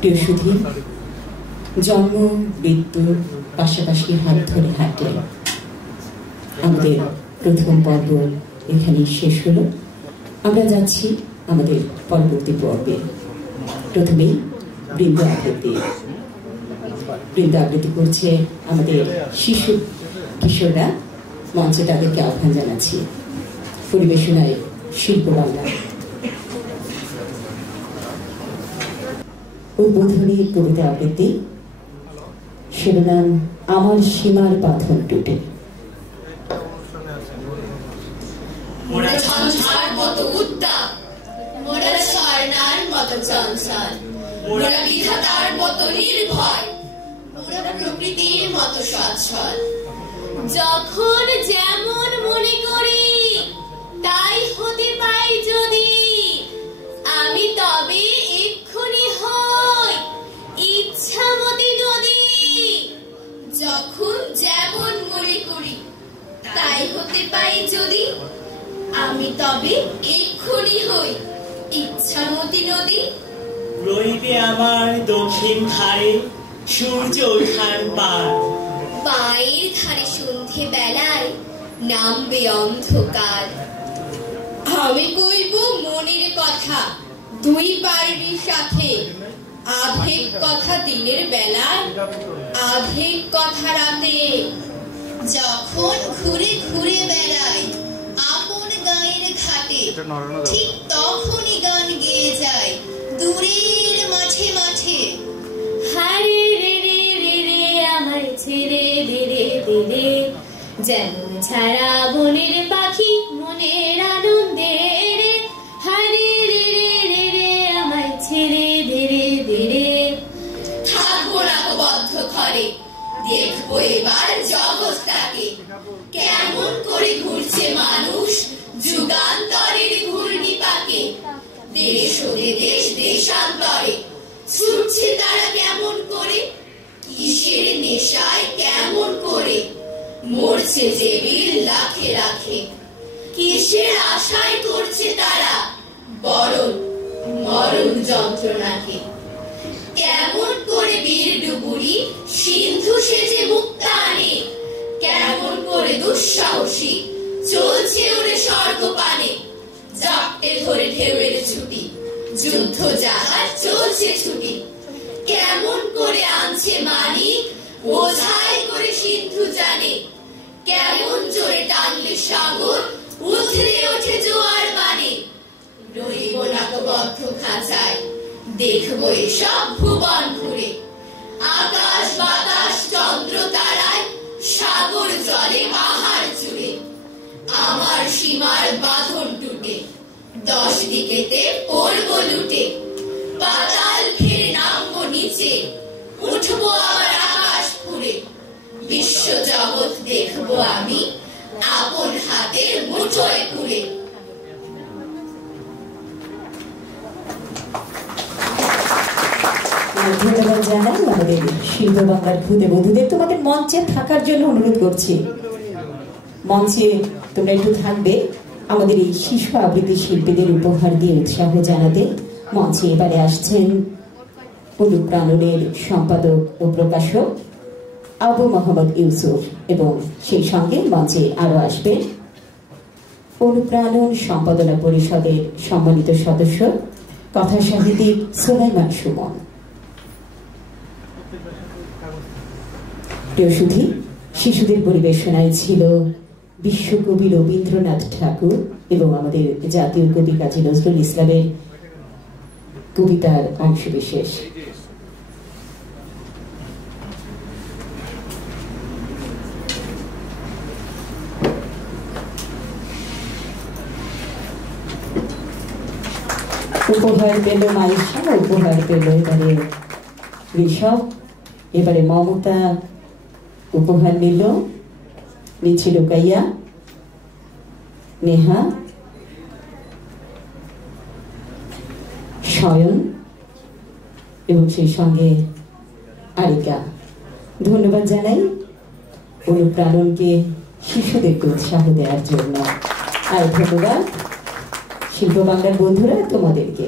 প্রিয় সুধী, জন্ম মৃত্যুর পাশাপাশি হাত ধরে হাঁটে আমাদের প্রথম পর্ব এখানেই শেষ হলো। আমরা যাচ্ছি আমাদের পরবর্তী পর্বে। প্রথমেই বৃন্দ আবৃত্তি করছে আমাদের শিশু কিশোররা। মঞ্চে তাদেরকে আহ্বান জানাচ্ছি। পরিবেশনায় শিল্প বাংলা। উদ্বোধনী কবিতা আবৃত্তি, শিরোনাম আমার সীমার বাঁধন টুটে। মোরা ঝঞ্ঝার মতো উত্তাপ, মোরা স্বর্ণার মতো চঞ্চল, মোরা বিধাতার মতো নির্ভয়, মোরা প্রকৃতির মতো সচ্ছল। যখন যেমন মনে করি তাই হতে পাই যদি, আমি তবে এক্ষুনি হই ইচ্ছামতি নদী। যখন যেমন মনে করি তাই হতে পাই যদি, আমি তবে এক্ষুনি হই ইচ্ছামতি নদী। রইবে আমার দক্ষিণ ধারে সূর্য ওঠার পার, পায়ের ধারে সন্ধে বেলায় নামবে অন্ধকার। আমি কইব মনের কথা দুই পারের সাথে, আধেক কথা দিনের বেলায়, আধেক কথা রাতে। যখন ঘুরে ঘুরে বেড়াই আপন গায়ের ঘাটে, ঠিক তখনই গান গেয়ে যায় দূরের মাঠে মাঠে। হারে রে রে রে রে আমার ছেড়ে দে রে দে রে, যেমন ছাড়া বনের পাখি মনের আনন্দে রে। হারে রে রে রে রে আমার ছেড়ে দে রে দে রে। থাকবো না বদ্ধ ঘরে, দেখবো এবার জগৎটাকে, কেমন করে ঘুরছে মানুষ যুগান্তরের ঘূর্ণি পাকে। দেশ হতে দেশ দেশান্তরে ছুটছে তারা কেমন করে, কিসের নেশায় কেমন করে মরছে যে বীর লাখে লাখে। কিসের আশায় করছে তারা বরণ মরণ যন্ত্রণাকে। কেমন করে বীর ডুবুরি সিন্ধু সেজে মুক্তা আনে, কেমন করে দুঃসাহসী চলছে ওরে স্বর্গ পানে। জাপটে ধরে ঢেউয়ের ছুটি যুদ্ধ জাহাজ চলছে ছুটি, কেমন করে আনছে মানি বোঝাই করে সিন্ধু জানে। কেমন জোরে টানলে সাগর উথলে ওঠে জোয়ার বানে। রইব না বদ্ধ খাঁচায়, দেখবো এসব ভুবন ঘুরে। আকাশ বাতাস চন্দ্র তারায় সাগর জলে পাহাড় জুড়ে। আমার সীমার বাঁধন টুটে 10 দিকেতে পড়বো লুটে। পাতাল ফের নামবো নিচে, উঠবো আবার আকাশ ফুরে। বিশ্ব জগৎ দেখবো আমি আপন হাতের মুঠোয় পুরে। ধন্যবাদ জানাই আমাদের শিল্প বাংলার খুদে বন্ধুদের। তোমাদের মঞ্চে থাকার জন্য অনুরোধ করছি। মঞ্চে তোমরা একটু থাকবে আমাদের এই শিশু আবৃত্তি শিল্পীদের উপহার দিয়ে উৎসাহ জানাতে। মঞ্চে এবারে আসছেন অনুপ্রাণনের সম্পাদক ও প্রকাশক আবু মোহাম্মদ ইউসুফ, এবং সেই সঙ্গে মঞ্চে আরো আসবে অনুপ্রাণন সম্পাদনা পরিষদের সম্মানিত সদস্য কথা সাহিত্যিক সুলাইমান সুমন। প্রিয় সুধী, শিশুদের পরিবেশনায় ছিল বিশ্বকবি রবীন্দ্রনাথ ঠাকুর এবং আমাদের জাতীয় কবি কাজী নজরুল ইসলামের কবিতার অংশবিশেষ। উপহার পেল মাইশা, উপহার পেল এবারে ঋষভ, এবারে মমতা উপহার নিল, নিচ্ছে রুকাইয়া, নেহা, শয়ন এবং সেই সঙ্গে আরিকা। ধন্যবাদ জানাই অনুপ্রাণনকে শিশুদেরকে উৎসাহ দেওয়ার জন্য। আর ধন্যবাদ শিল্প বাংলার বন্ধুরা তোমাদেরকে।